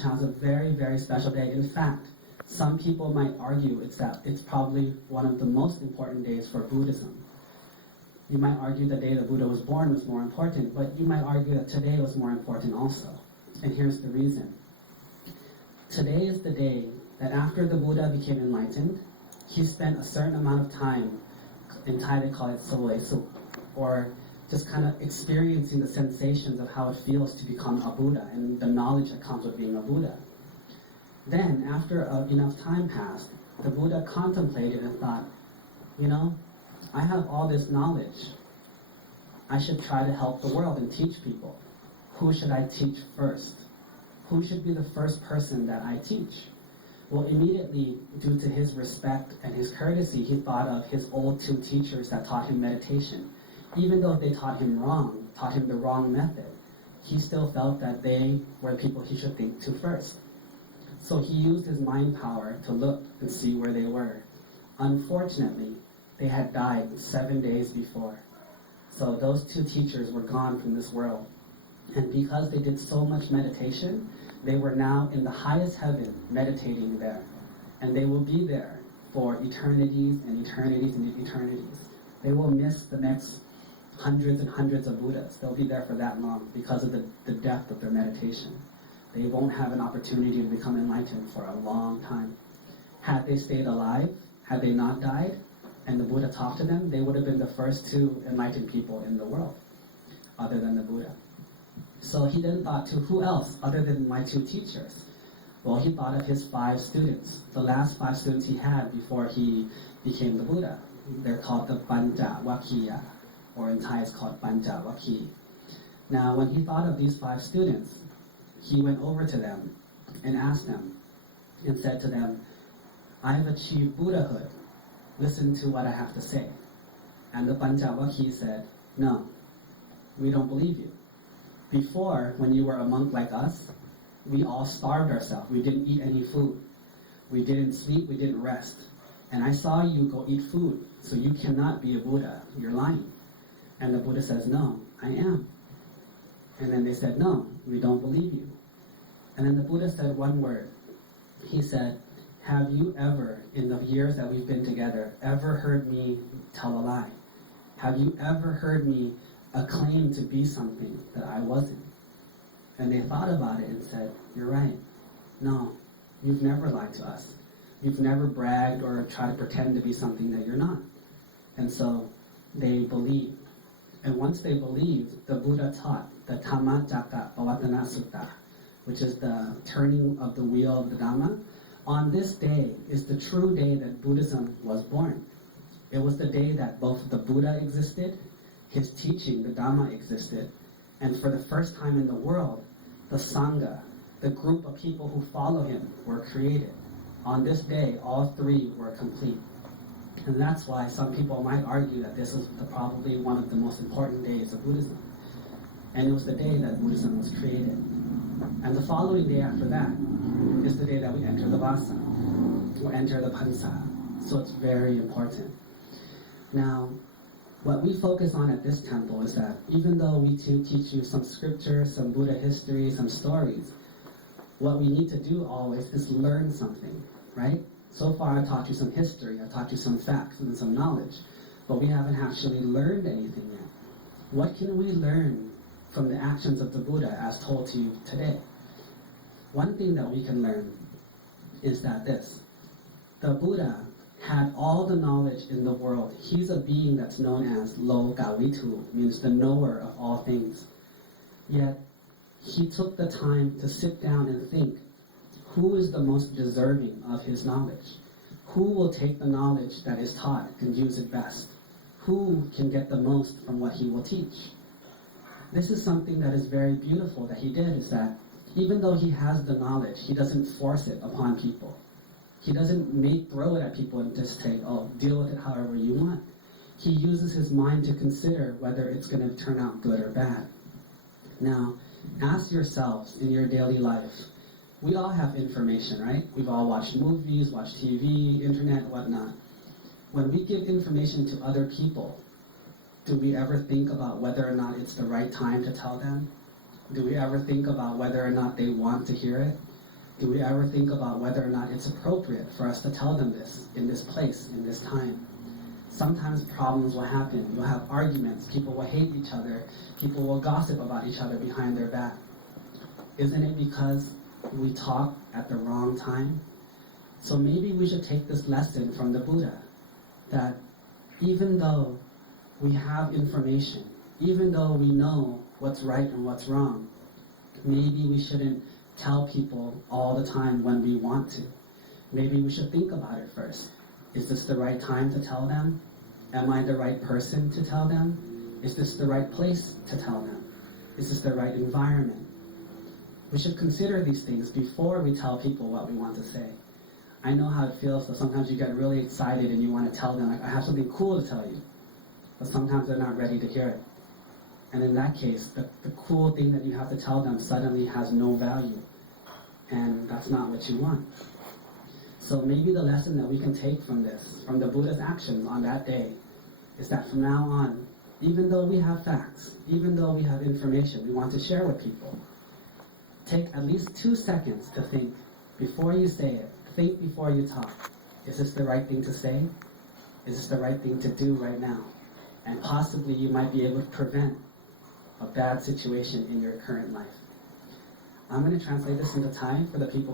which has a very, very special day. In fact, some people might argue it's probably one of the most important days for Buddhism. You might argue the day the Buddha was born was more important, but you might argue that today was more important also. And here's the reason. Today is the day that after the Buddha became enlightened, he spent a certain amount of time, in Thai they call it Savoy Suk, or just kind of experiencing the sensations of how it feels to become a Buddha and the knowledge that comes with being a Buddha. Then, after enough time passed, the Buddha contemplated and thought, I have all this knowledge. I should try to help the world and teach people. Who should I teach first? Who should be the first person that I teach? Well, immediately, due to his respect and his courtesy, he thought of his old 2 teachers that taught him meditation. Even though they taught him the wrong method, he still felt that they were people he should think to first. So he used his mind power to look and see where they were. Unfortunately, they had died 7 days before. So those 2 teachers were gone from this world. And because they did so much meditation, they were now in the highest heaven meditating there. And they will be there for eternities and eternities and eternities. They will miss the next hundreds and hundreds of Buddhas. They'll be there for that long because of the depth of their meditation. They won't have an opportunity to become enlightened for a long time. Had they stayed alive, had they not died, and the Buddha talked to them, they would have been the first 2 enlightened people in the world, other than the Buddha. So he then thought to who else other than my 2 teachers? Well, he thought of his 5 students, the last 5 students he had before he became the Buddha. They're called the Pancha-Vakkiya, or in Thai it's called Pancha-Vakki. Now, when he thought of these 5 students, he went over to them and asked them and said to them, I have achieved Buddhahood. Listen to what I have to say. And the Pancha-Vakki said, no, we don't believe you. Before, when you were a monk like us, we all starved ourselves. We didn't eat any food. We didn't sleep, we didn't rest. And I saw you go eat food, so you cannot be a Buddha. You're lying. And the Buddha says, no, I am. And then they said, no, we don't believe you. And then the Buddha said one word. He said, have you ever, in the years that we've been together, ever heard me tell a lie? Have you ever heard me claim to be something that I wasn't? And they thought about it and said, you're right. No, you've never lied to us. You've never bragged or tried to pretend to be something that you're not. And so they believed. And once they believed, the Buddha taught the Dhamma Cakka Pavattana Sutta, which is the turning of the wheel of the Dhamma. On this day is the true day that Buddhism was born. It was the day that both the Buddha existed, his teaching, the Dhamma, existed, and for the first time in the world, the Sangha, the group of people who follow him, were created. On this day, all 3 were complete. And that's why some people might argue that this is probably one of the most important days of Buddhism. And it was the day that Buddhism was created. And the following day after that is the day that we enter the Vasa, or enter the Pansa. So it's very important. Now, what we focus on at this temple is that even though we teach you some scripture, some Buddha history, some stories, what we need to do always is learn something, right? So far I've taught you some history, I've taught you some facts and some knowledge, but we haven't actually learned anything yet. What can we learn from the actions of the Buddha as told to you today? One thing that we can learn is that the Buddha had all the knowledge in the world. He's a being that's known as Lo Gavitu, means the knower of all things. Yet, he took the time to sit down and think, who is the most deserving of his knowledge? Who will take the knowledge that is taught and use it best? Who can get the most from what he will teach? This is something that is very beautiful that he did, is that even though he has the knowledge, he doesn't force it upon people. He doesn't throw it at people and just say, oh, deal with it however you want. He uses his mind to consider whether it's going to turn out good or bad. Now, ask yourselves in your daily life, we all have information, right? We've all watched movies, watched TV, internet, whatnot. When we give information to other people, do we ever think about whether or not it's the right time to tell them? Do we ever think about whether or not they want to hear it? Do we ever think about whether or not it's appropriate for us to tell them this in this place, in this time? Sometimes problems will happen. You'll have arguments. People will hate each other. People will gossip about each other behind their back. Isn't it because we talk at the wrong time? So maybe we should take this lesson from the Buddha, that even though we have information, even though we know what's right and what's wrong, maybe we shouldn't tell people all the time when we want to. Maybe we should think about it first. Is this the right time to tell them? Am I the right person to tell them? Is this the right place to tell them? Is this the right environment? We should consider these things before we tell people what we want to say. I know how it feels, so sometimes you get really excited and you want to tell them, like, I have something cool to tell you. But sometimes they're not ready to hear it. And in that case, the cool thing that you have to tell them suddenly has no value. And that's not what you want. So maybe the lesson that we can take from this, from the Buddha's actions on that day, is that from now on, even though we have facts, even though we have information we want to share with people, take at least 2 seconds to think before you say it. Think before you talk. Is this the right thing to say? Is this the right thing to do right now? And possibly you might be able to prevent a bad situation in your current life. I'm going to translate this into Thai for the people